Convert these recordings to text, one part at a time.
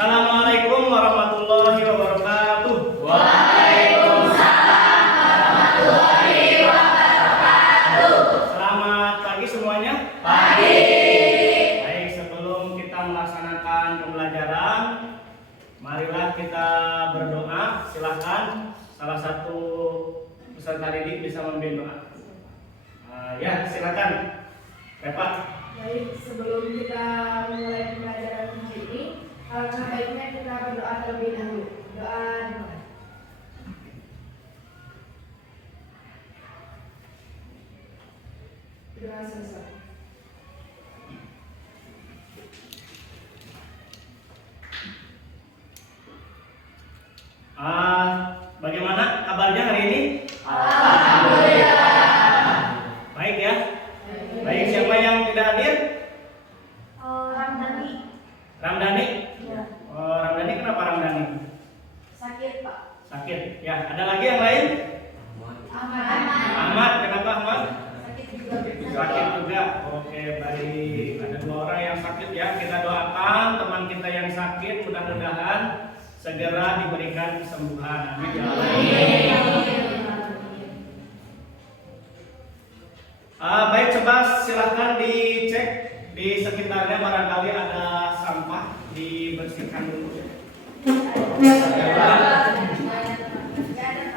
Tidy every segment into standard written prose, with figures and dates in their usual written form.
Assalamualaikum warahmatullahi wabarakatuh. Waalaikumsalam warahmatullahi wabarakatuh. Selamat pagi semuanya. Pagi. Baik, sebelum kita melaksanakan pembelajaran, marilah kita berdoa. Silakan salah satu peserta didik bisa memimpin doa. Ya, silakan. Bapak. Baik, sebelum kita memulai pembelajaran hari ini, alangkah baiknya kita berdoa terlebih dahulu. Doa dimulai. Doa selesai. Bagaimana kabarnya hari ini? Alhamdulillah. Baik ya. Baik, siapa yang tidak hadir? Ramdhani. Ramdhani. Ya. Ramdhani, kenapa Ramdhani? Sakit, Pak. Sakit. Ya, ada lagi yang lain? Ahmad. Ahmad, kenapa Ahmad? Sakit juga. Sakit juga. Oke, baik. Ada dua orang yang sakit ya. Kita doakan teman kita yang sakit, mudah-mudahan segera diberikan kesembuhan. Amin. Ya Allah. Baik, coba silahkan dicek di sekitarnya, barangkali ada sampah, dibersihkan dulu.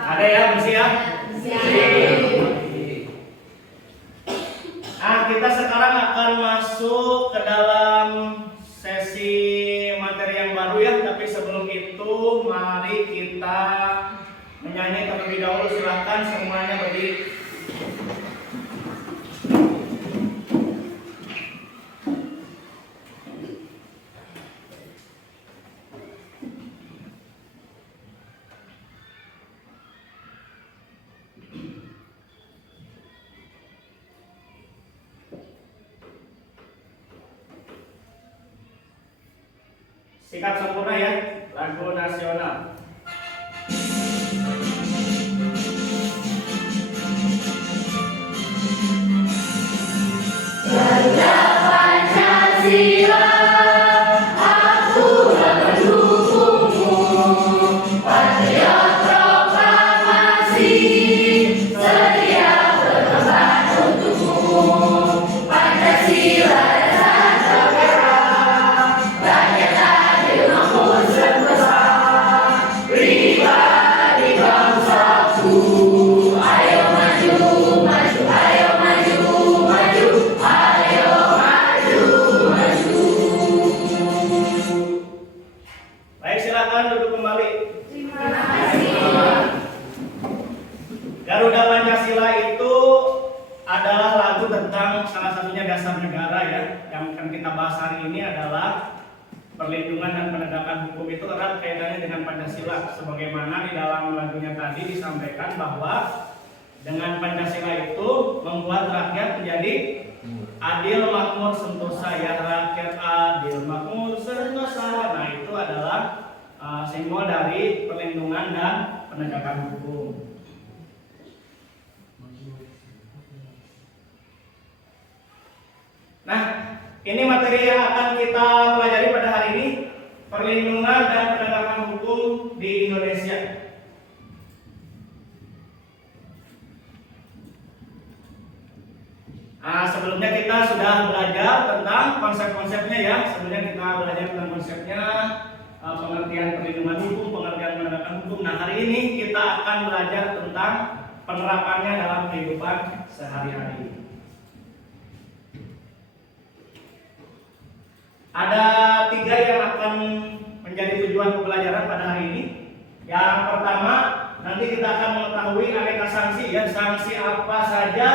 Ada ya, bersih ya? Kita sekarang akan masuk ke dalam sesi materi yang baru ya. Tapi sebelum itu, mari kita menyanyi terlebih dahulu. Silahkan semuanya berdiri. Sikap sempurna ya, lagu nasional. Bangga Pancasila, akulah pendukungmu. Patriot proklamasi, sedia berkorban untukmu. Pancasila dasar negara, rakyat adil makmur sentosa, pribadi bangsaku. Ayo maju, maju, ayo maju, maju, ayo maju, maju. Baik, silakan duduk kembali. Terima kasih. Garuda Pancasila itu adalah lagu tentang salah satunya dasar negara ya. Yang akan kita bahas hari ini adalah perlindungan dan penegakan hukum. Itu erat kaitannya dengan Pancasila. Sebagaimana di dalam lagunya tadi disampaikan bahwa dengan Pancasila itu membuat rakyat menjadi adil, makmur, sentosa ya. Rakyat adil, makmur, sentosa. Nah, itu adalah simbol dari perlindungan dan penegakan hukum. Nah, ini materi yang akan kita pelajari pada hari ini, perlindungan dan penegakan hukum di Indonesia. Sebelumnya kita sudah belajar tentang konsep-konsepnya ya. Sebelumnya kita belajar tentang konsepnya, pengertian perlindungan hukum, pengertian penegakan hukum. Nah, hari ini kita akan belajar tentang penerapannya dalam kehidupan sehari-hari. Ada 3 yang akan menjadi tujuan pembelajaran pada hari ini. Yang pertama, nanti kita akan mengetahui aneka sanksi ya, sanksi apa saja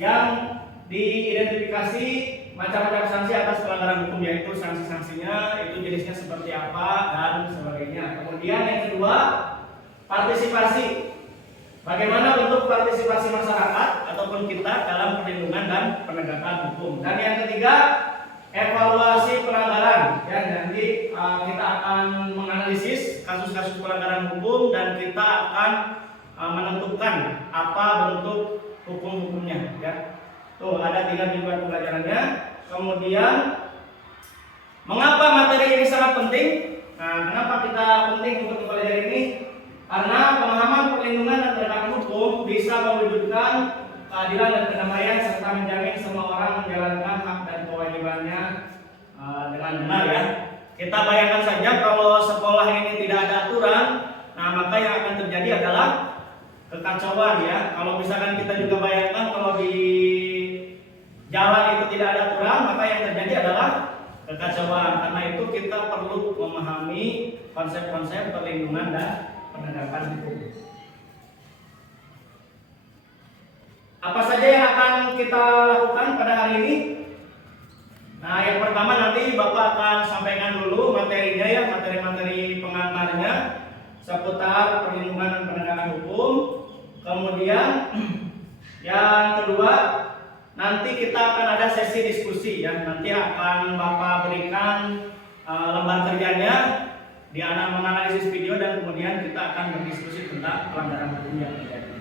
yang diidentifikasi, macam-macam sanksi atas pelanggaran hukum, yaitu sanksi-sanksinya, itu jenisnya seperti apa dan sebagainya. Kemudian yang kedua, partisipasi. Bagaimana bentuk partisipasi masyarakat ataupun kita dalam perlindungan dan penegakan hukum. Dan yang ketiga, evaluasi pelanggaran ya. Nanti kita akan menganalisis kasus-kasus pelanggaran hukum dan kita akan menentukan apa bentuk hukum-hukumnya ya. Tuh, ada 3 tujuan pembelajarannya. Kemudian, mengapa materi ini sangat penting? Nah, kenapa kita penting untuk mempelajari ini? Karena pemahaman perlindungan dan penegakan hukum bisa mewujudkan keadilan dan kedamaian serta menjamin semua orang menjalankan hak dan kewajibannya dengan benar ya. Kita bayangkan saja kalau sekolah ini tidak ada aturan, nah maka yang akan terjadi adalah kekacauan ya. Kalau misalkan kita juga bayangkan kalau di jalan itu tidak ada aturan, maka yang terjadi adalah kekacauan. Karena itu kita perlu memahami konsep-konsep perlindungan dan penegakan hukum. Apa saja yang akan kita lakukan pada hari ini? Nah, yang pertama nanti Bapak akan sampaikan dulu materinya ya, materi-materi pengantarnya seputar perlindungan dan penegakan hukum. Kemudian yang kedua, nanti kita akan ada sesi diskusi ya. Nanti akan Bapak berikan lembar kerjanya di menganalisis video dan kemudian kita akan berdiskusi tentang pelanggaran hukum yang terjadi.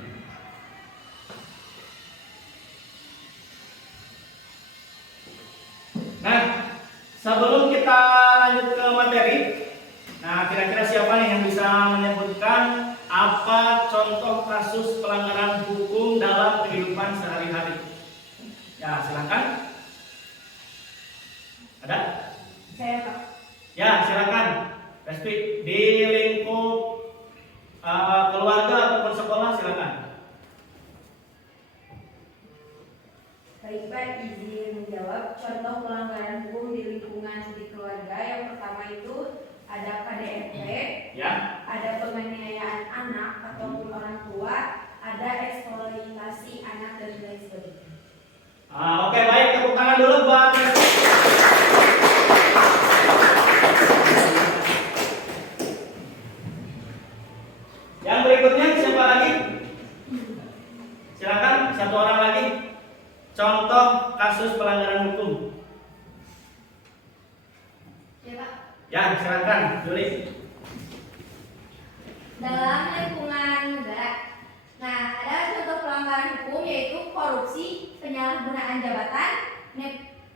Nah, sebelum kita lanjut ke materi, nah kira-kira siapa nih yang bisa menyebutkan apa contoh kasus pelanggaran hukum dalam kehidupan sehari-hari? Ya, silakan. Ada? Saya Pak. Ya, silakan. Resti di lingkup keluarga ataupun sekolah silakan. Baik Pak, izin menjawab contoh pelanggaran hukum di lingkungan di keluarga. Yang pertama itu ada KDRT, Ya. ada penganiayaan anak ataupun orang tua, ada eksploitasi anak dan lain sebagainya. Oke, baik, tepuk tangan dulu buat Resti. Yang berikutnya siapa lagi? Silakan, satu orang lagi. Contoh kasus pelanggaran hukum. Ya Pak. Ya, silakan, Juli. Dalam lingkungan negara, nah ada contoh pelanggaran hukum yaitu korupsi, penyalahgunaan jabatan,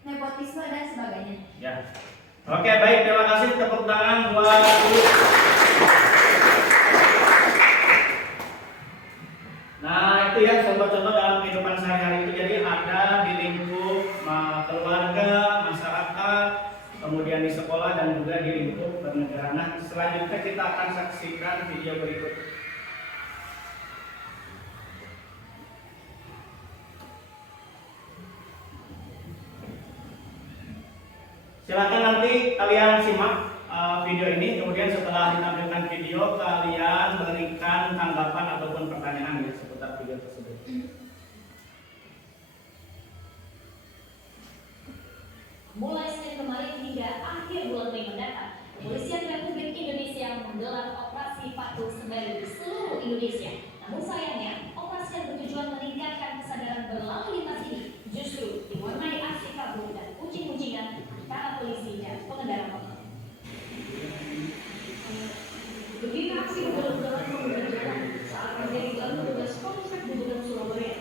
nepotisme dan sebagainya. Ya. Oke, baik, terima kasih, tepuk tangan buat Juli. Nah, itu ya contoh-contoh dalam kehidupan sehari-hari itu. Jadi ada di lingkup keluarga, masyarakat, kemudian di sekolah dan juga di lingkup bernegara. Nah, selanjutnya kita akan saksikan video berikut. Silakan nanti kalian simak video ini, kemudian setelah ditampilkan video kalian berikan tanggapan ataupun pertanyaan ya seputar video tersebut. Mulai Senin kemarin hingga akhir bulan Mei mendatang, Kepolisian Republik Indonesia menggelar operasi Patuh Semeru di seluruh Indonesia. Namun sayangnya, operasi yang bertujuan meningkatkan kesadaran berlalu lintas ini justru diwarnai aksi kabur dan kucing-kucingan antara polisi dan pengendara motor. Begini aksi ugal-ugalan pengguna jalan saat terjadi dalam petugas Polsek Bubutan Surabaya.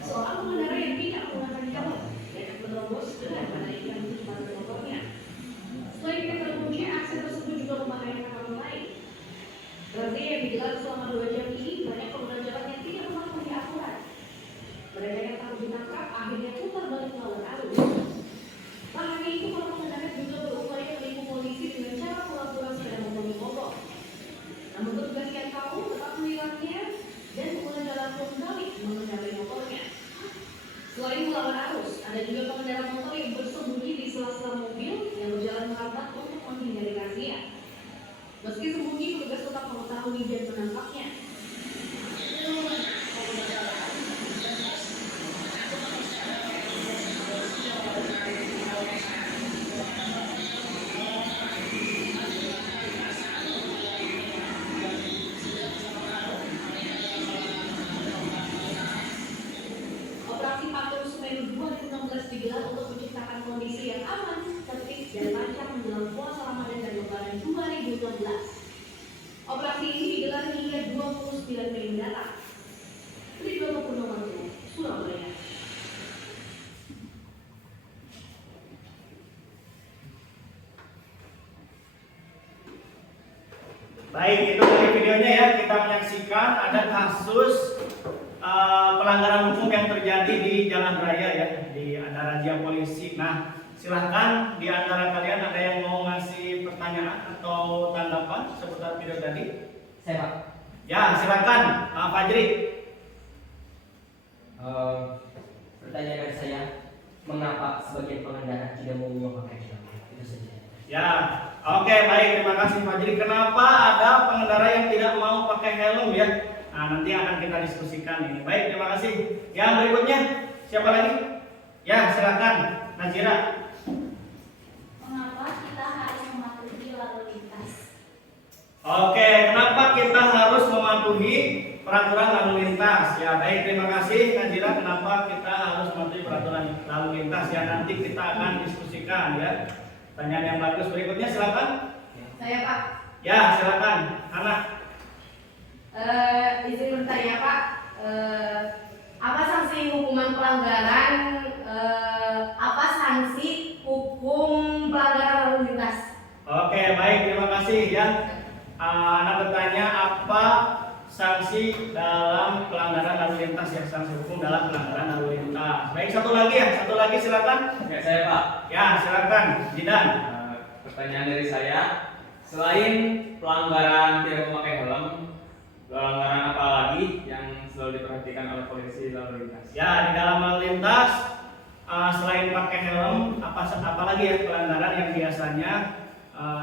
Seorang pengendara yang tidak menggunakan helm dan menerobos dengan menaikkan kecepatan motornya. Selain yang terkunci, aksi tersebut juga membahayakan orang lain. Razia yang digelar selama 2 jam ini banyak pengguna jalan yang tidak mematuhi aturan. Mereka yang takut ditangkap akhirnya putar balik melawan arus. Tak hanya itu, para pengendara juga berupaya menipu polisi dengan cara pura-pura sedang memenuhi mogok. Namun petugas yang tahu tetap melihatnya dan pengguna jalan pun balik mengendarai motornya. Selain melawan arus, ada juga pengendara motor yang bersembunyi di sela-sela mobil yang berjalan merambat untuk menghindari razia. Meski sembunyi, petugas tetap mengetahui dan menangkapnya. Operasi Patuh Semeru 2016 digelar untuk menciptakan kondisi yang aman, tertib, dan lancar menjelang puasa Ramadan dan Lebaran 2016. Operasi ini digelar hingga 29 Mei mendatang. Ridwan Purnomanto, Surabaya. Baik, itu dari videonya ya. Kita menyaksikan ada kasus pelanggaran hukum yang terjadi di jalan raya ya, di ada razia polisi. Nah, silahkan di antara kalian ada yang mau ngasih pertanyaan atau tanggapan seputar video tadi? Saya Pak. Ya, silakan Pak Fajri. Pertanyaan dari saya, mengapa sebagian pengendara tidak mau memakai helm? Itu saja. Ya, oke baik, terima kasih Fajri. Kenapa ada pengendara yang tidak mau pakai helm ya? Nah, nanti akan kita diskusikan ini. Baik, terima kasih. Yang berikutnya, siapa lagi? Ya, silakan Nazira. Mengapa kita harus mematuhi lalu lintas? Oke, kenapa kita harus mematuhi peraturan lalu lintas? Ya, baik, terima kasih Nazira. Kenapa kita harus mematuhi peraturan lalu lintas? Ya, nanti kita akan diskusikan ya. Pertanyaan yang bagus berikutnya silakan. Saya Pak. Ya, silakan Ana. Izin bertanya Pak, apa sanksi hukuman pelanggaran, apa sanksi hukum pelanggaran lalu lintas? Oke, baik, terima kasih ya. Anak bertanya apa sanksi dalam pelanggaran lalu lintas ya, sanksi hukum dalam pelanggaran lalu lintas. Baik, satu lagi silakan. Ya, saya Pak. Ya, silakan Jidan. Pertanyaan dari saya, selain pelanggaran tidak memakai helm, pelanggaran apa lagi yang selalu diperhatikan oleh polisi lalu lintas? Ya, di dalam lalu lintas selain pakai helm, apa lagi ya pelanggaran yang biasanya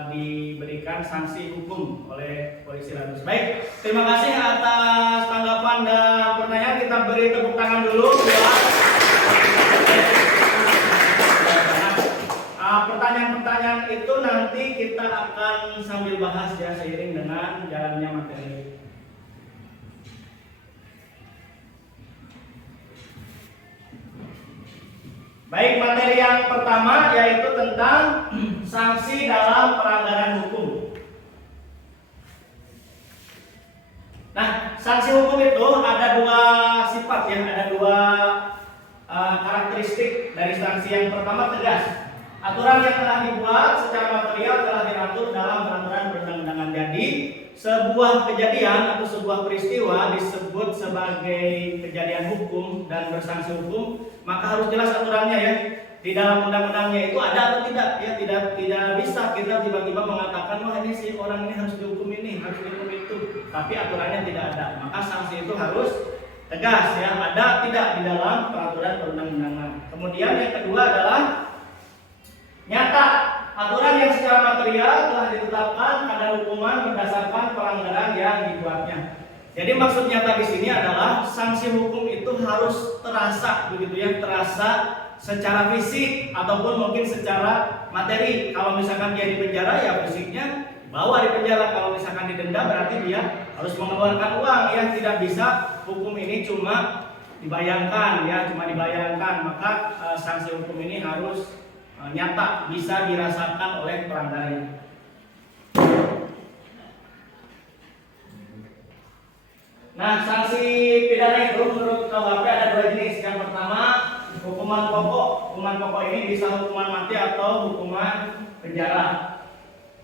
diberikan sanksi hukum oleh polisi lalu lintas. Baik, terima kasih atas tanggapan dan pertanyaan. Kita beri tepuk tangan dulu buat pertanyaan-pertanyaan itu nanti kita akan sambil bahas ya seiring dengan jalannya materi. Baik, materi yang pertama yaitu tentang sanksi dalam pelanggaran hukum. Nah, sanksi hukum itu ada dua sifat ya, ada dua karakteristik dari sanksi. Yang pertama tegas. Aturan yang telah dibuat secara material telah diatur dalam peraturan perundang-undangan. Jadi, sebuah kejadian atau sebuah peristiwa disebut sebagai kejadian hukum dan bersanksi hukum, maka harus jelas aturannya ya. Di dalam undang-undangnya itu ada atau tidak ya, tidak bisa kita tiba-tiba mengatakan wah ini si orang ini harus dihukum ini, harus dihukum itu, tapi aturannya tidak ada. Maka sanksi itu harus tegas ya, ada tidak di dalam peraturan perundang-undangan. Kemudian yang kedua adalah nyata, aturan yang secara material telah ditetapkan kadar hukuman berdasarkan pelanggaran yang dibuatnya. Jadi maksud nyata di sini adalah sanksi hukum itu harus terasa begitu ya, terasa secara fisik ataupun mungkin secara materi. Kalau misalkan dia di penjara ya fisiknya bawa di penjara, kalau misalkan didenda berarti dia harus mengeluarkan uang ya, tidak bisa hukum ini cuma dibayangkan ya, cuma dibayangkan. Maka sanksi hukum ini harus nyata, bisa dirasakan oleh pelanggarnya. Nah, sanksi pidana itu menurut KUHP ada dua jenis. Yang pertama, hukuman pokok. Hukuman pokok ini bisa hukuman mati atau hukuman penjara.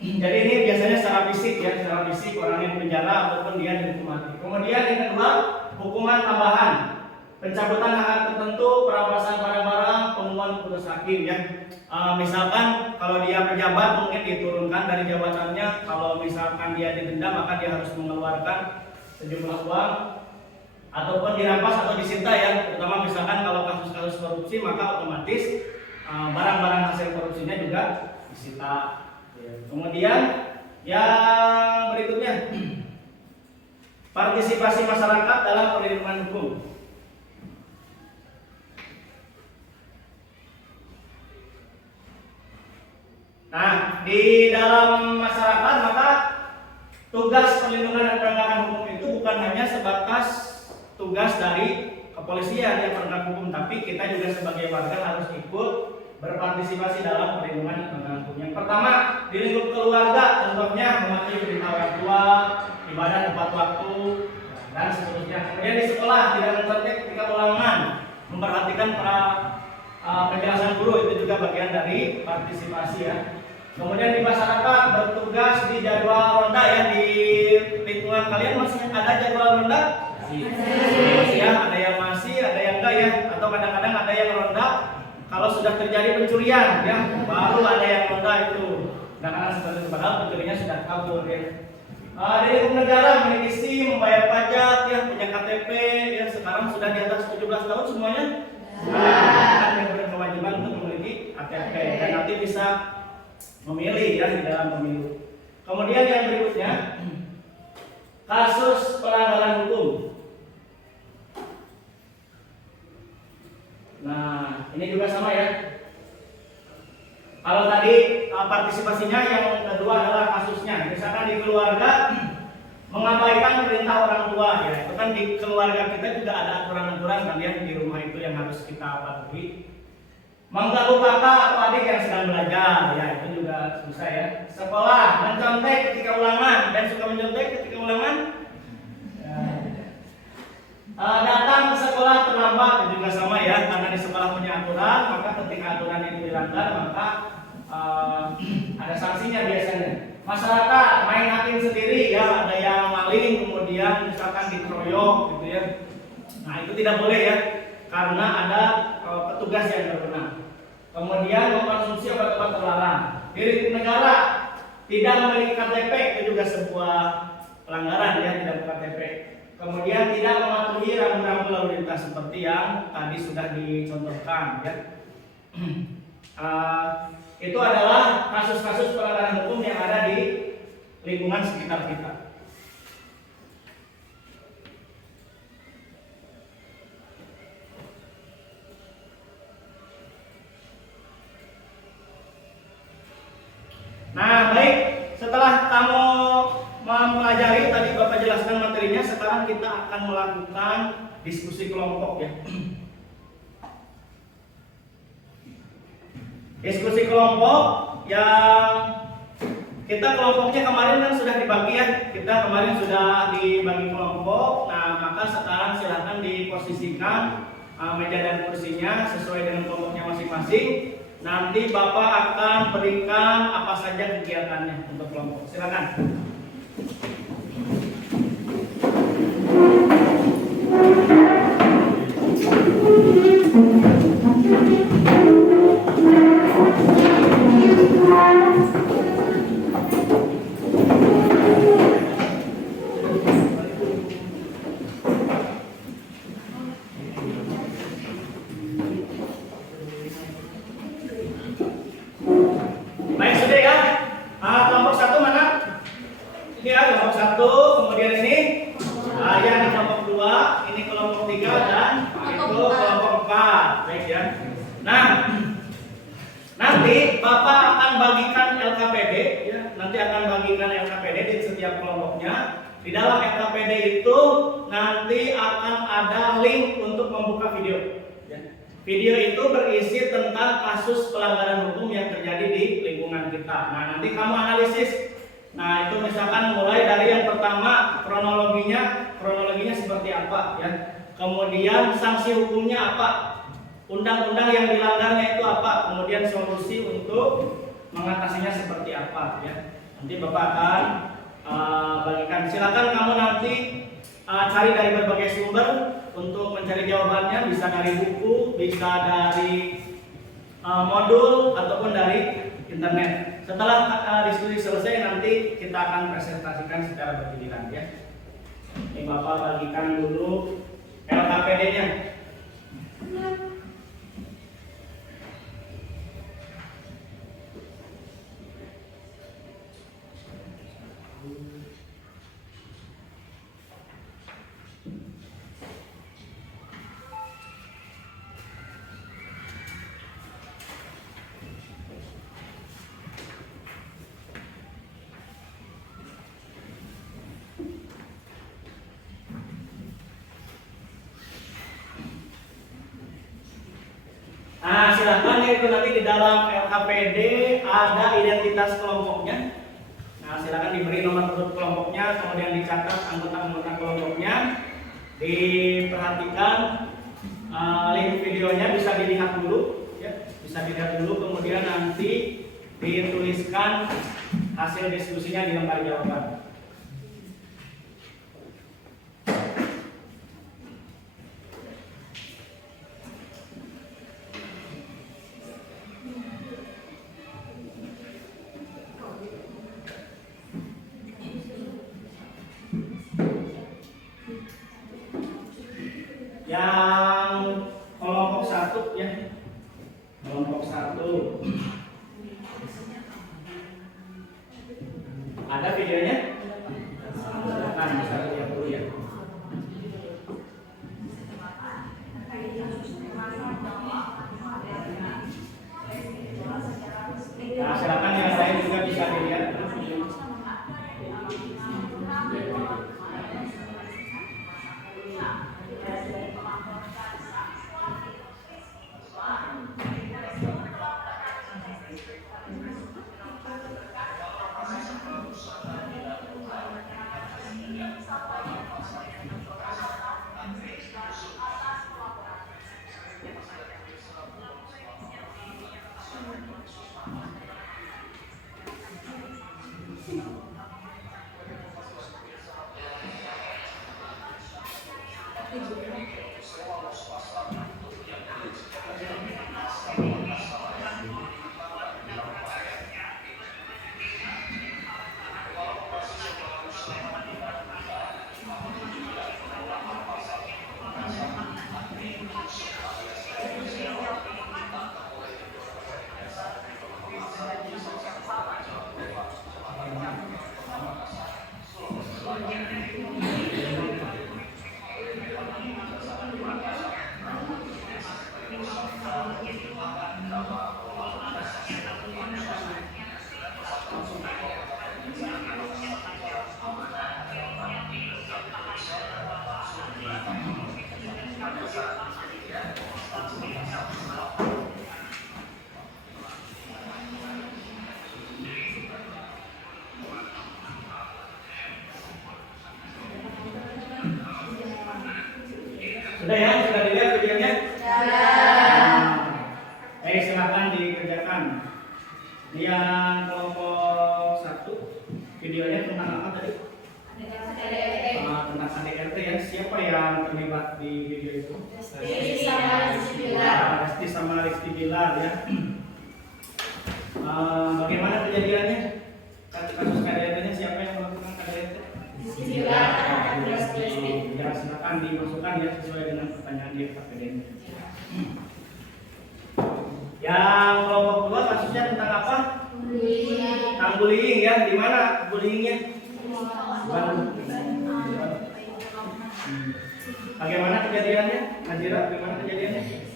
Jadi ini biasanya secara fisik ya, secara fisik orang yang penjara ataupun dia dihukum mati. Kemudian yang kedua, hukuman tambahan. Pencabutan hak tertentu, perampasan barang-barang, pengumuman putus hakim ya. Misalkan kalau dia pejabat mungkin diturunkan dari jabatannya. Kalau misalkan dia didenda maka dia harus mengeluarkan sejumlah uang ataupun dirampas atau disita ya. Terutama misalkan kalau kasus-kasus korupsi maka otomatis barang-barang hasil korupsinya juga disita. Kemudian yang berikutnya, partisipasi masyarakat dalam perlindungan hukum. Nah, di dalam masyarakat maka tugas perlindungan dan penegakan hukum itu bukan hanya sebatas tugas dari kepolisian yang penegak hukum, tapi kita juga sebagai warga harus ikut berpartisipasi dalam perlindungan dan penegakan hukum. Yang pertama, di lingkup keluarga, contohnya mematuhi perintah orang tua, ibadah tepat waktu, dan seterusnya. Kemudian di sekolah tidak mencontek ketika ulangan, memperhatikan para penjelasan guru, itu juga bagian dari partisipasi ya. Kemudian di masyarakat bertugas di jadwal ronda ya, di Masih ya, ada yang masih, ada yang enggak ya, atau kadang-kadang ada yang ronda kalau sudah terjadi pencurian ya, baru ada yang ronda itu. Kadang-kadang seperti itu, padahal pencurinya sudah kabur ya. Dari hukum negara memiliki SIM, membayar pajak ya, punya KTP ya, sekarang sudah di atas 17 tahun semuanya. Kan yang berkewajiban untuk memiliki KTP dan nanti bisa memilih ya di dalam pemilu. Kemudian yang berikutnya, kasus pelanggaran hukum. Nah, ini juga sama ya. Kalau tadi partisipasinya, yang kedua adalah kasusnya. Misalkan di keluarga mengabaikan perintah orang tua ya, itu kan di keluarga kita juga ada aturan-aturan kan ya, di rumah itu yang harus kita patuhi. Mengganggu kakak atau adik yang sedang belajar ya, itu juga bisa ya. Sekolah mencontek ketika ulangan, dan suka mencontek ketika ulangan. Datang ke sekolah terlambat itu juga sama ya, karena di sekolah punya aturan, maka ketika aturan itu dilanggar maka ada sanksinya biasanya. Masyarakat main hakim sendiri ya, ada yang maling kemudian misalkan dikeroyok gitu ya. Nah itu tidak boleh ya, karena ada petugas yang berwenang. Kemudian mengkonsumsi obat-obat terlarang. Di negara tidak memiliki KTP itu juga sebuah pelanggaran ya, tidak KTP. Kemudian tidak mematuhi rambu-rambu lalu lintas seperti yang tadi sudah dicontohkan ya. Itu adalah kasus-kasus pelanggaran hukum yang ada di lingkungan sekitar kita. Nah, baik, setelah kamu mempelajari tadi Bapak jelaskan materinya, sekarang kita akan melakukan diskusi kelompok ya. Diskusi kelompok yang kita kelompoknya kemarin kan sudah dibagi ya. Kita kemarin sudah dibagi kelompok. Nah, maka sekarang silahkan diposisikan meja dan kursinya sesuai dengan kelompoknya masing-masing. Nanti Bapak akan berikan apa saja kegiatannya untuk kelompok. Silakan. Baik, sudah ya. Kelompok satu mana? Ini ya, kelompok satu. Kemudian ini yang di kelompok dua. Ini kelompok tiga dan itu kelompok empat. Baik ya. Nah, nanti Bapak akan bagikan LKPD ya. Nanti akan bagikan LKPD di setiap kelompoknya. Di dalam LKPD itu nanti akan ada link untuk membuka video. Video itu berisi tentang kasus pelanggaran hukum yang terjadi di lingkungan kita. Nah, nanti kamu analisis. Nah, itu misalkan mulai dari yang pertama kronologinya seperti apa ya. Kemudian sanksi hukumnya apa? Undang-undang yang dilanggarnya itu apa? Kemudian solusi untuk mengatasinya seperti apa ya. Nanti Bapak akan bagikan. Silakan kamu nanti cari dari berbagai sumber untuk mencari jawabannya, bisa dari buku, bisa dari modul ataupun dari internet. Setelah diskusi selesai nanti kita akan presentasikan secara bergiliran ya. Ini Bapak bagikan dulu LKPD-nya. Nah, silahkan ya, itu nanti di dalam LKPD ada identitas kelompoknya. Nah, silahkan diberi nomor urut kelompoknya, kemudian dicatat anggota-anggota kelompoknya. Diperhatikan link videonya bisa dilihat dulu, ya, bisa dilihat dulu. Kemudian nanti dituliskan hasil diskusinya di lembar jawaban. Ada videonya? Silakan bisa lihat dulu ya. Nah, silakan yang lain juga bisa dilihat. Sudah ya, sudah dilihat videonya? Silakan dikerjakan. Yang kelompok 1 videonya tentang apa tadi? Tentang KDRT ya. Siapa yang terlibat di video itu? Resti sama Rizky Bilar ya. Bagaimana kejadiannya? Kasus KDRT-nya siapa yang melakukan KDRT? Ya, silakan dimasukkan ya sesuai dengan pertanyaan di KPD-nya. Yang kelompok 2 kasusnya tentang apa? Tentang bullying ya. Di mana bullyingnya? Bagaimana kejadiannya? Najira, bagaimana kejadiannya?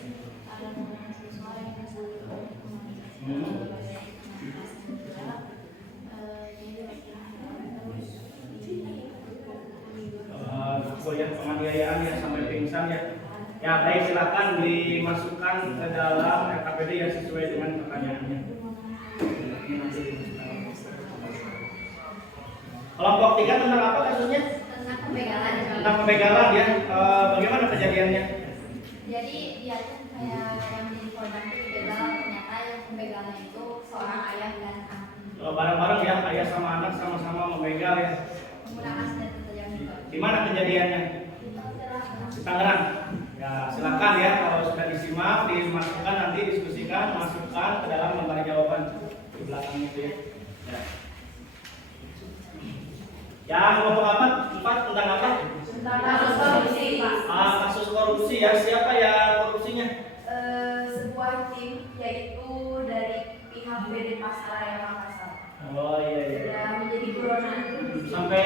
Ya, penganiayaan ya sampai pingsan ya. Ya baik, silakan dimasukkan ke dalam RKPD ya sesuai dengan pertanyaannya. Kelompok 3 tentang apa kasusnya? Tentang pembegalan. Tentang pembegalan ya. Bagaimana kejadiannya? Jadi dia tuh kayak yang jadi korban itu dibegal, ternyata yang pembegalnya itu seorang ayah dan anak. Bareng-bareng ya, ayah sama anak sama-sama membegal ya. Menggunakan senjata tajam juga. Di mana kejadiannya? Di Tangerang. Ya, silakan ya kalau sudah disimak, dimasukkan nanti diskusikan, masukkan ke dalam lembar jawaban di belakang itu ya. Ya. Yang kelompok 4 tentang apa? Tentang kasus korupsi, Pak. Kasus korupsi ya. Siapa yang korupsinya? Sebuah tim yaitu dari pihak PD Pasaraya Makassar. Oh iya iya. Sudah menjadi buronan Sampai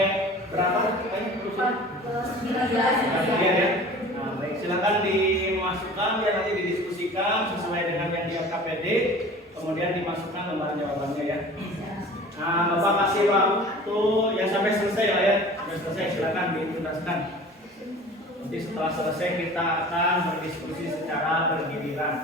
berapa? Kayaknya korupsi? 19. Ya. Nah, baik, silakan dimasukkan ya, nanti didiskusikan sesuai dengan yang di KPD, kemudian dimasukkan lembar jawabannya ya. Nah, Bapak kasih waktu yang sampai selesai lah ya. Sampai selesai silakan dituntaskan. Nanti setelah selesai kita akan berdiskusi secara bergiliran.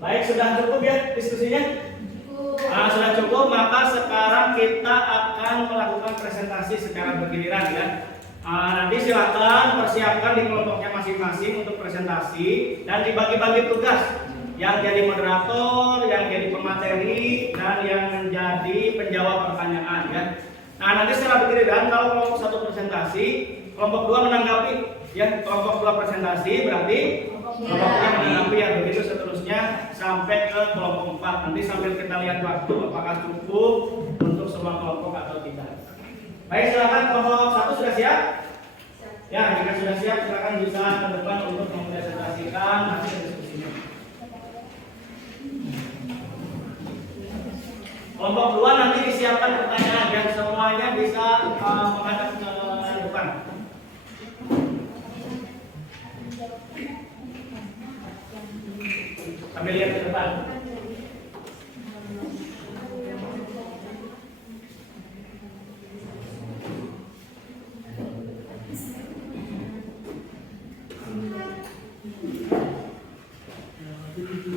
Baik, sudah cukup ya diskusinya? Nah, sudah cukup, maka sekarang kita akan melakukan presentasi secara bergiliran ya. Nanti silakan persiapkan di kelompoknya masing-masing untuk presentasi dan dibagi-bagi tugas. Yang jadi moderator, yang jadi pemateri, dan yang menjadi penjawab pertanyaan ya. Nah, nanti secara bergiliran, kalau kelompok 1 presentasi, kelompok 2 menanggapi ya. Kelompok 2 presentasi berarti kelompok 3 menanggapi ya, begitu seterusnya sampai ke kelompok 4. Nanti sambil kita lihat waktu apakah cukup untuk semua kelompok atau tidak. Baik, silakan kelompok 1 sudah siap? Ya, jika sudah siap silakan bisa ke depan untuk mempresentasikan hasil diskusinya. Kelompok 2 nanti disiapkan pertanyaan dan semuanya bisa menghadap ke depan. Sambil lihat ke depan.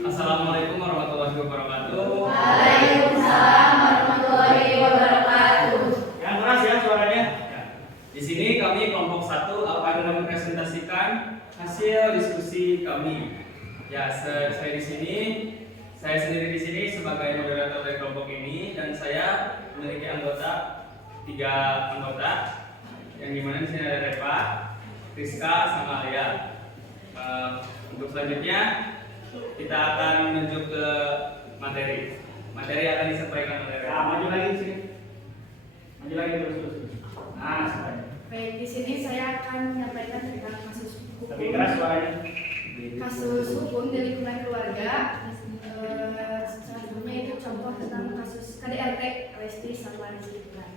Assalamualaikum warahmatullahi wabarakatuh. Waalaikumsalam warahmatullahi wabarakatuh. Yang keras ya suaranya. Di sini kami kelompok 1 akan mempresentasikan hasil diskusi kami. Ya, saya sendiri di sini sebagai moderator dari kelompok ini, dan saya memiliki anggota 3 anggota, yang dimana di sini ada Reva, Rizka, sama Alia. Untuk selanjutnya kita akan menuju ke materi. Materi akan disampaikan oleh Reva. Nah, maju lagi sini. Maju lagi terus. Nah, sampai. Baik, di sini saya akan menyampaikan tentang kasus hukum. Lebih keras suaranya. Kasus hukum di lingkungan keluarga. Selanjutnya itu contoh tentang kasus KDRT Lesti Salwan Zikran.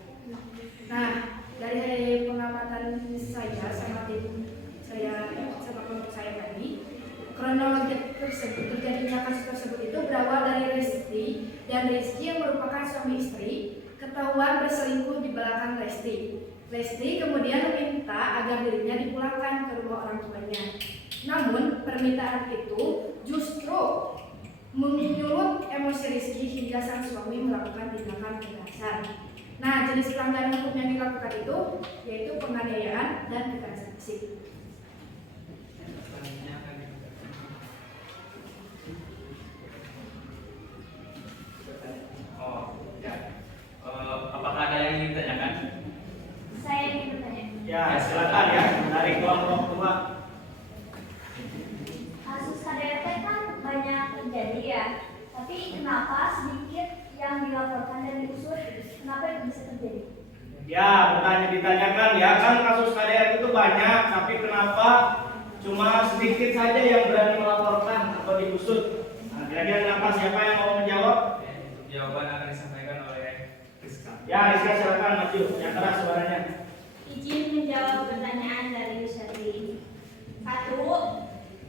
Nah, dari pengamatan saya sama tim saya sama kelompok saya tadi, kronologi tersebut terjadinya kasus tersebut itu berawal dari Lesti dan Rizky yang merupakan suami istri ketahuan berselingkuh di belakang Lesti. Lesti kemudian meminta agar dirinya dipulangkan ke rumah orang tuanya. Namun permintaan itu justru menyulut emosi Rizky hingga sang suami melakukan tindakan kekerasan. Nah, jenis pelanggaran hukum yang dilakukan itu yaitu penganiayaan dan kekerasan fisik. Apakah ada yang ingin ditanyakan? Saya ingin bertanya. Ya, silakan ya dari kelompok 2. Kasus KDRT kan banyak terjadi ya, tapi kenapa sedikit yang dilaporkan dan diusut? Kenapa itu bisa terjadi? Ya, ditanyakan ya, kan kasus KDRT itu banyak, tapi kenapa cuma sedikit saja yang berani melaporkan atau diusut? Nah, kira-kira kenapa? Siapa yang mau menjawab? Jawaban akan disampaikan oleh Rizka. Ya, Rizka silakan maju, yang keras suaranya. Izin menjawab pertanyaan dari Yusri. 1.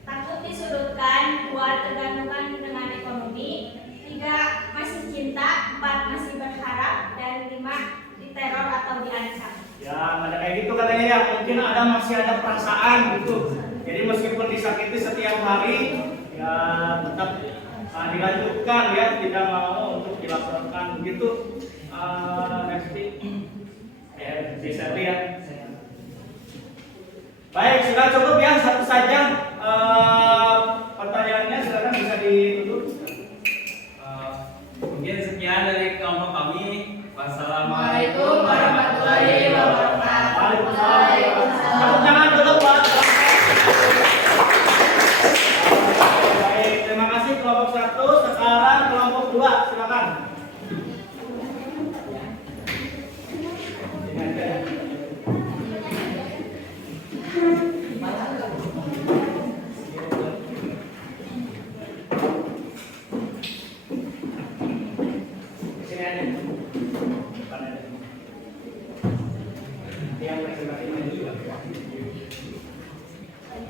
Takut disudutkan, 2. Tergantungkan dengan ekonomi, 3. Masih cinta, 4. Masih berharap, dan 5. Diteror atau diancam. Ya, ada kayak gitu katanya ya, mungkin masih ada perasaan gitu. Jadi meskipun disakiti setiap hari, ya tetap dilanjutkan ya, tidak mau untuk dilaporkan begitu. Nexti, bisa lihat. Baik, sudah cukup ya, satu saja pertanyaannya, silakan bisa ditutup. Mungkin sekian dari kelompok kami. Wassalamualaikum warahmatullahi wabarakatuh. Waalaikumsalam. Tepuk tangan dulu Pak. Baik, terima kasih kelompok 1. Sekarang kelompok 2, silakan. Sini aja. Depan aja. Yang presentasi ini juga.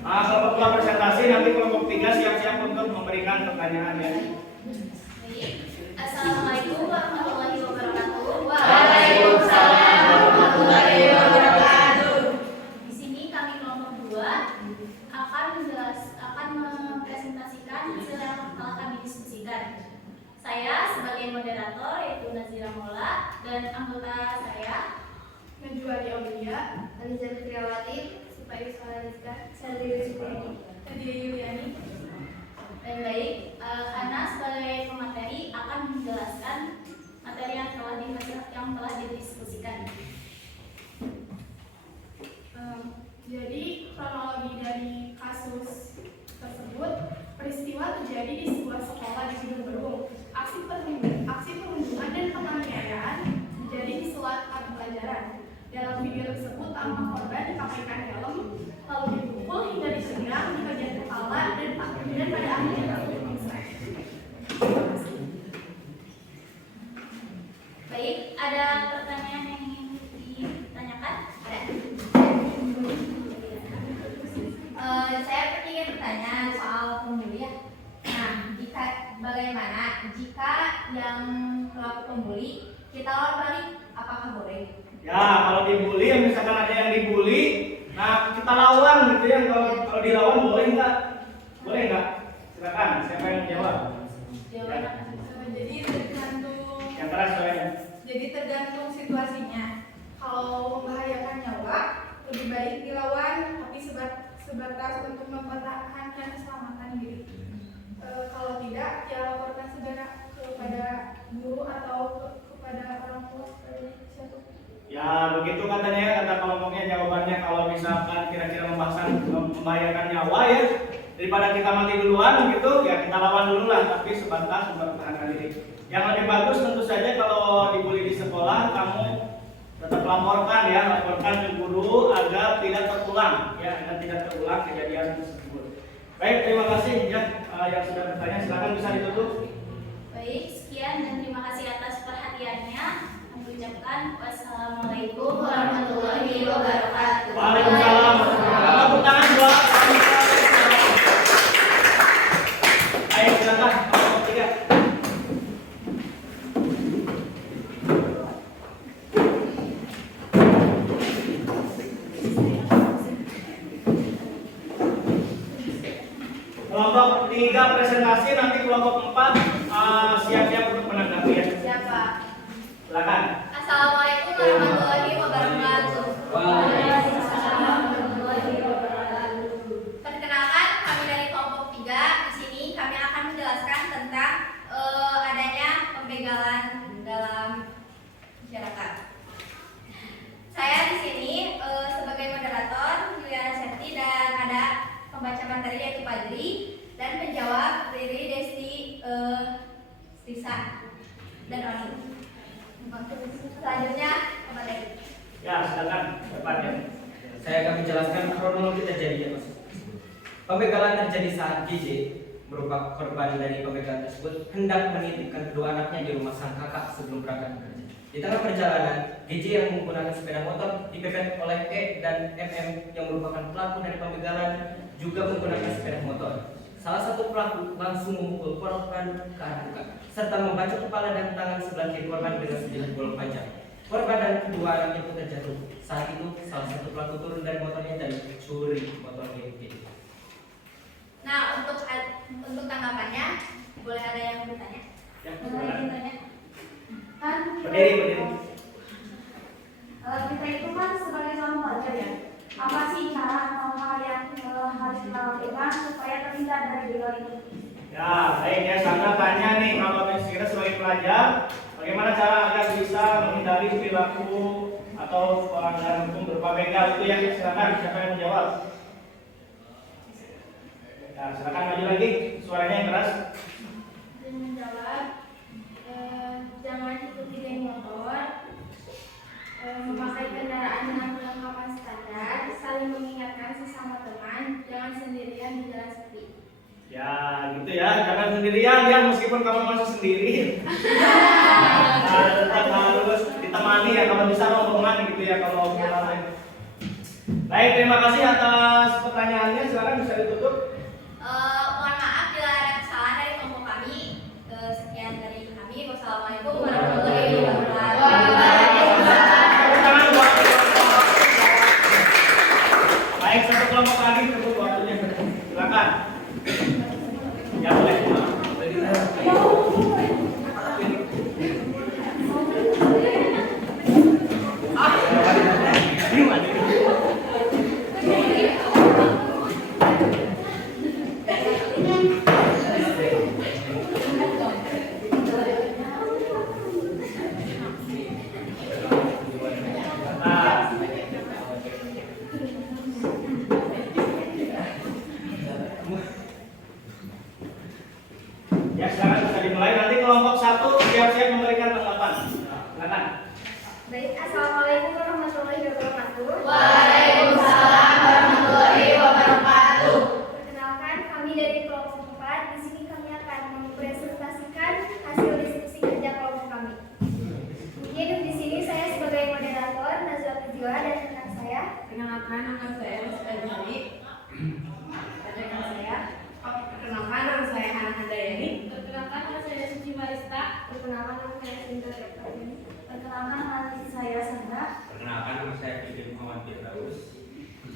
Kelompok 2 presentasi, nanti kelompok 3 siap-siap untuk memberikan pertanyaan ya. Assalamualaikum warahmatullahi wabarakatuh. Waalaikumsalam warahmatullahi wabarakatuh. Di sini kami kelompok 2 akan mempresentasikan hasil yang telah kami didiskusikan. Saya sebagai moderator yaitu Nazira Mola dan anggota saya Najwa Aulia, Aliza Fitriawati, Supayus Alariska, Saldiri Supriyadi, Nadia Yuliani. Baik, Ana sebagai pemateri akan menjelaskan materi yang telah didiskusikan. Jadi kronologi dari kasus tersebut, peristiwa terjadi di sebuah sekolah di Gunung Berung. Aksi perundungan dan penganiayaan terjadi di sela mata pelajaran. Dalam video tersebut, alma korban dipakaikan helm, lalu dipukul hingga diserang di bagian kepala dan pada akhirnya langsung pingsan. Baik, ada pertanyaan yang ingin ditanyakan? Ada. Saya ingin bertanya soal pembuli ya. Nah, bagaimana jika yang pelaku pembuli kita lawan balik, apakah boleh? Ya, kalau dibully, misalkan ada yang dibully, nah kita lawan gitu ya. Kalau dilawan boleh nggak? Boleh nggak? Silakan, siapa yang menjawab? Jadi tergantung. Yang keras soalnya. Jadi tergantung situasinya. Kalau membahayakan nyawa, lebih baik dilawan, tapi sebatas untuk mempertahankan keselamatan diri. Kalau tidak, ya laporkan segera kepada guru atau kepada orang tua. Ya begitu katanya ya, kata kelompoknya jawabannya kalau misalkan kira-kira membahayakan nyawa ya, daripada kita mati duluan gitu ya kita lawan dulu lah, tapi sebatas mempertahankan diri. Yang lebih bagus tentu saja kalau dibully di sekolah kamu tetap laporkan ya, laporkan ke guru agar tidak terulang ya, agar tidak terulang kejadian tersebut. Baik, terima kasih ya yang sudah bertanya, silakan bisa ditutup. Baik, sekian dan terima kasih atas perhatiannya. Kami ucapkan wassalamualaikum warahmatullahi wabarakatuh. Waalaikumsalam. Tepuk tangan buat ayo silakan kelompok 3. Kelompok 3 presentasi, nanti kelompok 4 siap-siap untuk menanggapi ya. Siapa? Silakan. Assalamualaikum warahmatullahi wabarakatuh. Waalaikumsalam warahmatullahi wabarakatuh. Perkenalkan, kami dari kelompok 3. Di sini kami akan menjelaskan tentang adanya pembegalan dalam masyarakat. Saya di sini sebagai moderator Juliana Septi dan ada pembaca materi yaitu Padri dan menjawab Riri, Desti, Risa dan Oni. Selanjutnya kepada Ya, silakan depannya. Saya akan menjelaskan kronologi terjadinya kasus. Pembegalan terjadi saat GJ merupakan korban dari pembegalan tersebut hendak menitipkan kedua anaknya di rumah sang kakak sebelum berangkat bekerja. Di tengah perjalanan, GJ yang menggunakan sepeda motor dipepet oleh E dan MM yang merupakan pelaku dari pembegalan juga menggunakan sepeda motor. Salah satu pelaku langsung memukul korban ke arah muka serta membacok kepala dan tangan sebelah kiri korban dengan sebilah golok panjang. Korban dan kedua anaknya pun terjatuh. Saat itu, salah satu pelaku turun dari motornya dan mencuri motor milik GJ. Nah, untuk tanggapannya, boleh ada yang bertanya? Ya, Boleh silakan. yang bertanya? Kan Berdiri. kita itu kan sebagai seorang pelajar ya. Apa sih cara atau hal yang harus kita lakukan supaya terhindar dari begal itu? Ya, baik ya, saya tanya nih, kalau kita sebagai pelajar, bagaimana cara agar bisa menghindari perilaku atau pelanggaran hukum berupa begal itu ya? Silakan, siapa yang menjawab? Ya, silakan maju lagi, suaranya yang keras. Dan menjawab, jangan ikuti geng motor, memakai kendaraan dengan perlengkapan standar, saling mengingatkan sesama teman, jangan sendirian di jalan sepi. Ya, gitu ya, jangan sendirian ya, meskipun kamu masih sendiri. Tetap harus ditemani ya, kalau bisa rombongan gitu ya, kalau lain. Baik, terima kasih atas pertanyaannya, silakan bisa ditutup. Mohon maaf bila ada kesalahan dari kelompok kami. Sekian dari kami. Wassalamualaikum warahmatullahi wabarakatuh. Baik, satu kelompok lagi cukup waktunya. Silakan. Ya boleh. Ya, sekarang bisa dimulai. Nanti kelompok 1 siap-siap memberikan tanggapan. Silakan. Baik, assalamualaikum warahmatullahi wabarakatuh. Waalaikumsalam warahmatullahi wabarakatuh. Perkenalkan, kami dari kelompok 4. Di sini kami akan mempresentasikan hasil diskusi kerja kelompok kami. Mungkin di sini saya sebagai moderator Nazwa Pujua dan rekan saya. Perkenalkan, nama saya Rizky. Rekan saya. Perkenalkan, nama saya Hana Handayani. Perkenalkan, nama saya Suci Marista. Perkenalkan, nama saya Sinta Reptani. Perkenalkan, nama saya Sandra. Perkenalkan, nama saya Fikri Muhammad Firdaus.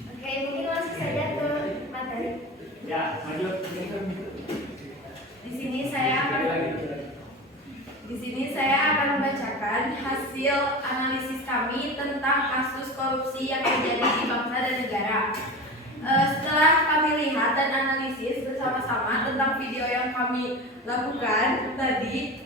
Oke, mungkin langsung saja ke materi. Ya, maju. Di sini saya akan membacakan hasil analisis kami tentang kasus korupsi yang terjadi di bangsa dan negara. Setelah kami lihat dan analisis bersama-sama tentang video yang kami lakukan tadi,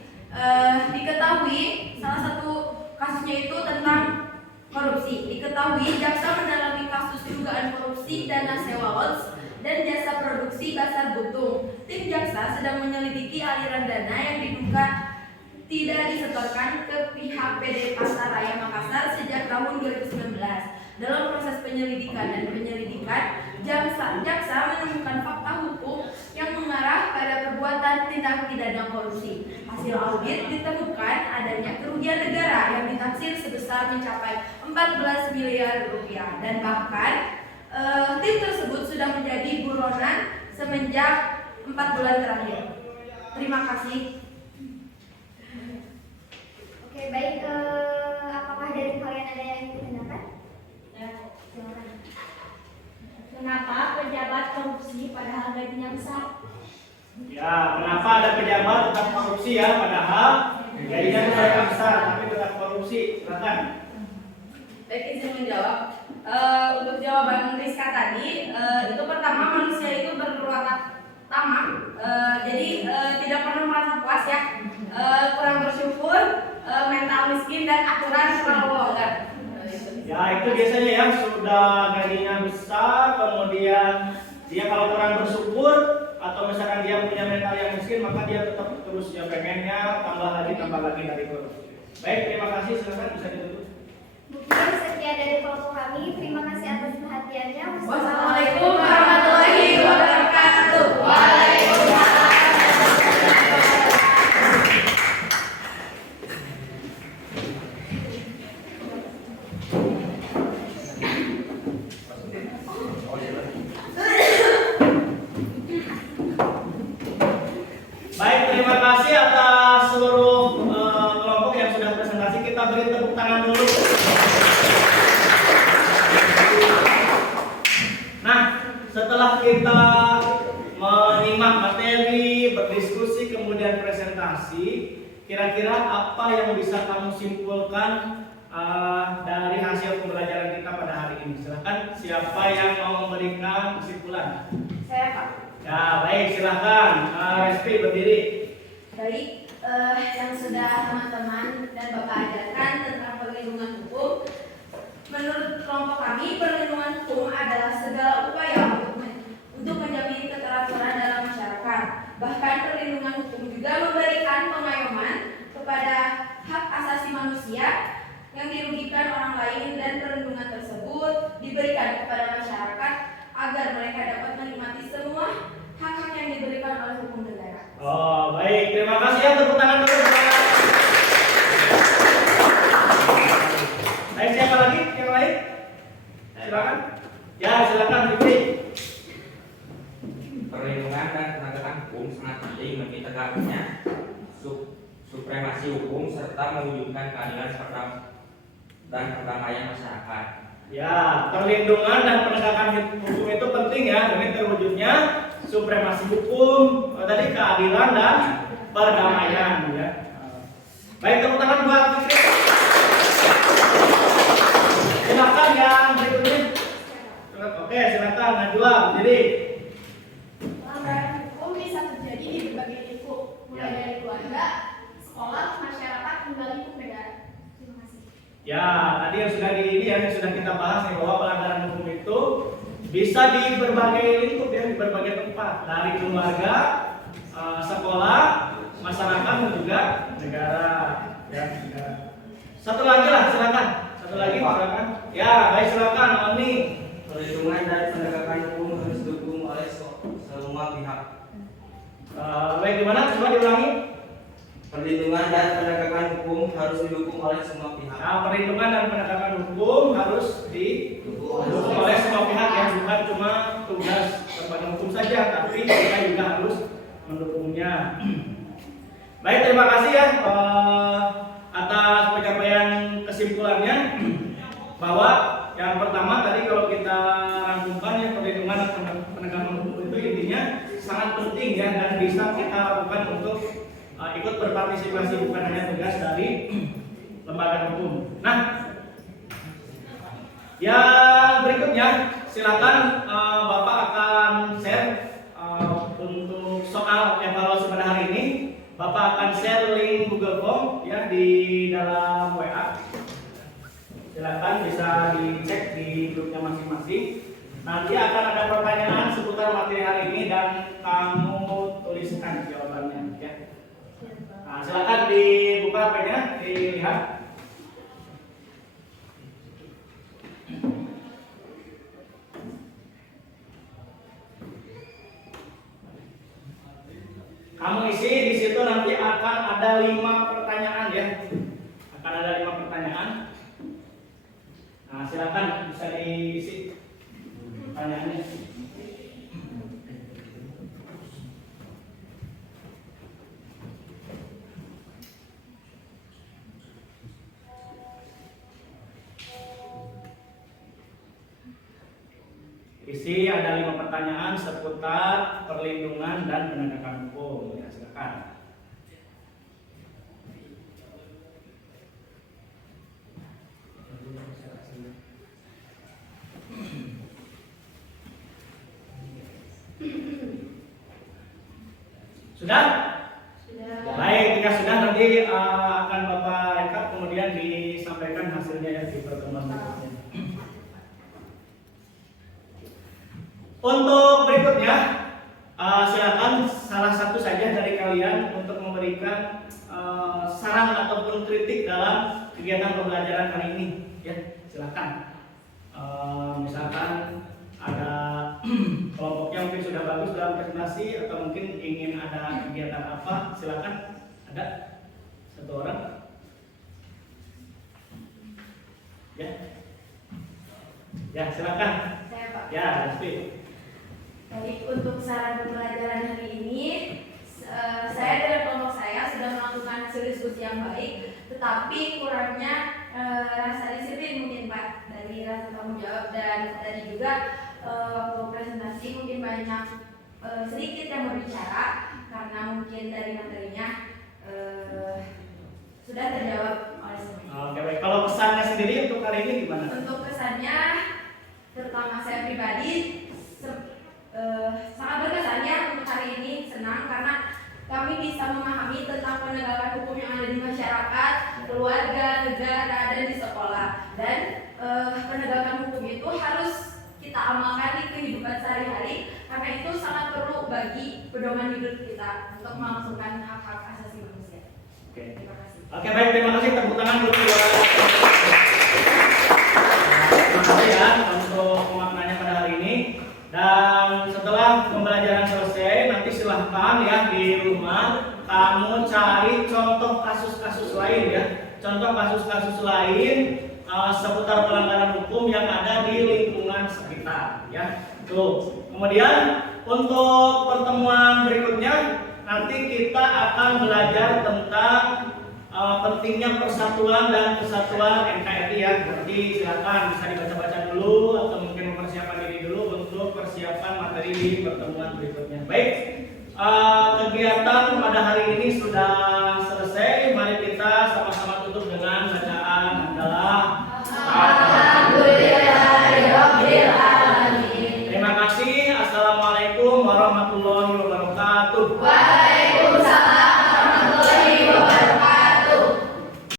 diketahui salah satu kasusnya itu tentang korupsi. Diketahui jaksa mendalami kasus dugaan korupsi dana sewa lots dan jasa produksi Basar Butung. Tim jaksa sedang menyelidiki aliran dana yang diduga tidak disetorkan ke pihak PD Pasaraya Makassar sejak tahun 2019. Dalam proses penyelidikan, jaksa menemukan fakta hukum yang mengarah pada perbuatan tindak pidana korupsi. Hasil audit ditemukan adanya kerugian negara yang ditaksir sebesar mencapai 14 miliar rupiah dan bahkan tim tersebut sudah menjadi buronan semenjak 4 bulan terakhir. Terima kasih. Oke, baik. Apakah dari kalian ada yang ingin ditanyakan? Ya. Silakan. Kenapa pejabat korupsi padahal gajinya besar? Ya, kenapa ada pejabat tetap korupsi ya, padahal gajinya mereka besar tapi tetap korupsi? Silakan. Baik, izin menjawab. Untuk jawaban Rizka tadi, itu pertama manusia itu berwatak tamak, jadi tidak pernah merasa puas ya, kurang bersyukur, mental miskin dan aturan selalu longgar. Ya, itu biasanya ya, sudah gajinya besar, kemudian dia kalau kurang bersyukur atau misalkan dia punya mental yang miskin, maka dia tetap terus ya pengennya tambah lagi dari korupsi. Baik, terima kasih. Silakan bisa ditutup. Mungkin sekian dari kelompok kami. Terima kasih atas perhatiannya. Wassalamualaikum warahmatullahi wabarakatuh. Waalaikumsalam. Baik, terima kasih atas seluruh kelompok yang sudah presentasi. Kita beri tepuk tangan dulu. Nah, setelah kita menyimak materi, berdiskusi, kemudian presentasi, kira-kira apa yang bisa kamu simpulkan dari hasil pembelajaran kita pada hari ini? Silakan, siapa yang mau memberikan kesimpulan? Saya Pak. Ya, baik, silakan. Resti berdiri. Baik, yang sudah teman-teman dan Bapak ajarkan tentang perlindungan hukum. Menurut kelompok kami, perlindungan hukum adalah segala upaya untuk menjamin keteraturan dalam masyarakat. Bahkan perlindungan hukum juga memberikan pemayoman kepada hak asasi manusia yang dirugikan orang lain, dan perlindungan tersebut diberikan kepada masyarakat agar mereka dapat menikmati semua hak-hak yang diberikan oleh hukum negara. Oh, baik. Terima kasih ya, tepuk tangan dulu. Baik, siapa lagi? Yang lain? Silakan. Ya, silakan Fikri. Perlindungan dan penegakan hukum sangat penting bagi tegaknya supremasi hukum serta mewujudkan keadilan dan perdamaian masyarakat. Ya, perlindungan dan penegakan hukum itu penting ya demi terwujudnya supremasi hukum, tadi keadilan dan perdamaian ya. Baik, tepuk tangan buat Fikri. Silakan yang berikutnya. Oke, silakan Najwa. Jadi Pelanggaran hukum bisa terjadi di berbagai lingkup, mulai dari keluarga, sekolah, masyarakat, hingga lingkup negara. Terima kasih. ya, tadi yang sudah yang sudah kita bahas nih bahwa pelanggaran hukum itu bisa di berbagai lingkup ya, di berbagai tempat, dari keluarga, sekolah, masyarakat dan juga negara ya. Negara. Satu lagi lah, silakan. Satu lagi, silakan. Ya, baik silakan, Oni. Perlindungan dan penegakan hukum harus didukung oleh semua pihak. Baik, gimana? Coba diulangi. Perlindungan dan penegakan hukum harus didukung oleh semua pihak. Nah, perlindungan dan penegakan hukum harus didukung oleh semua pihak ya, bukan cuma tugas berbadan hukum saja, tapi kita juga harus mendukungnya. Baik, terima kasih ya atas pencapaian kesimpulannya bahwa yang pertama tadi kalau kita rangkumkan ya, perlindungan dan penegakan hukum itu intinya sangat penting ya, dan bisa kita lakukan untuk ikut berpartisipasi, bukan hanya tugas dari lembaga hukum. Nah, yang berikutnya silakan Bapak akan share untuk soal evaluasi pada hari ini. Bapak akan share link Google Form ya di dalam WA. Silakan bisa dicek di grupnya masing-masing. Nanti akan ada pertanyaan seputar materi hari ini dan kamu tuliskan jawabannya ya. Nah, silakan dibuka HP-nya, dilihat. Kamu isi di situ, nanti akan ada 5 pertanyaan ya. Akan ada 5 pertanyaan. Nah, silakan bisa diisi pertanyaannya. Isi ada 5 pertanyaan seputar perlindungan dan penegakan hukum. Ya, silakan. Sudah? Sudah. Baik, jika sudah nanti akan Bapak rekap kemudian disampaikan hasilnya ya di pertemuan berikutnya. Untuk berikutnya, silakan salah satu saja dari kalian untuk memberikan saran ataupun kritik dalam kegiatan pembelajaran kali ini. Ya, silakan. Misalkan ada kelompoknya mungkin sudah bagus dalam presentasi atau mungkin ingin ada kegiatan apa, silakan. Ada satu orang. Ya, silakan. Saya Pak. Ya, Rizky. Jadi untuk saran pembelajaran hari ini, saya dan kelompok saya sudah melakukan diskusi yang baik, tetapi kurangnya rasa disiplin mungkin Pak, dari rasa tanggung jawab, dan tadi juga waktu presentasi mungkin banyak sedikit yang berbicara karena mungkin dari materinya sudah terjawab oleh semuanya. Oke, baik. Kalau pesannya sendiri untuk kali ini gimana? Untuk kesannya, terutama saya pribadi sangat berkesan ya untuk hari ini, senang karena kami bisa memahami tentang penegakan hukum yang ada di masyarakat, keluarga, negara, dan di sekolah. Dan penegakan hukum itu harus kita amalkan di kehidupan sehari-hari karena itu sangat perlu bagi pedoman hidup kita untuk melangsungkan hak-hak asasi manusia. Oke. Terima kasih. Oke, baik, terima kasih, tepuk tangan dulu buat. Terima kasih ya untuk pemaknaannya pada hari ini. Dan setelah pembelajaran selesai, nanti silahkan ya di rumah kamu cari contoh kasus-kasus lain ya, contoh kasus-kasus lain seputar pelanggaran hukum yang ada di lingkungan sekitar ya. Tuh. Kemudian untuk pertemuan berikutnya nanti kita akan belajar tentang pentingnya persatuan dan kesatuan NKRI ya. Nanti silakan bisa dibaca-baca dulu atau mungkin mempersiapkan diri dulu untuk persiapan materi di pertemuan berikutnya. Baik, kegiatan pada hari ini sudah selesai. Mari kita sama-sama tutup dengan bacaan adalah Terima kasih. Assalamualaikum warahmatullahi wabarakatuh.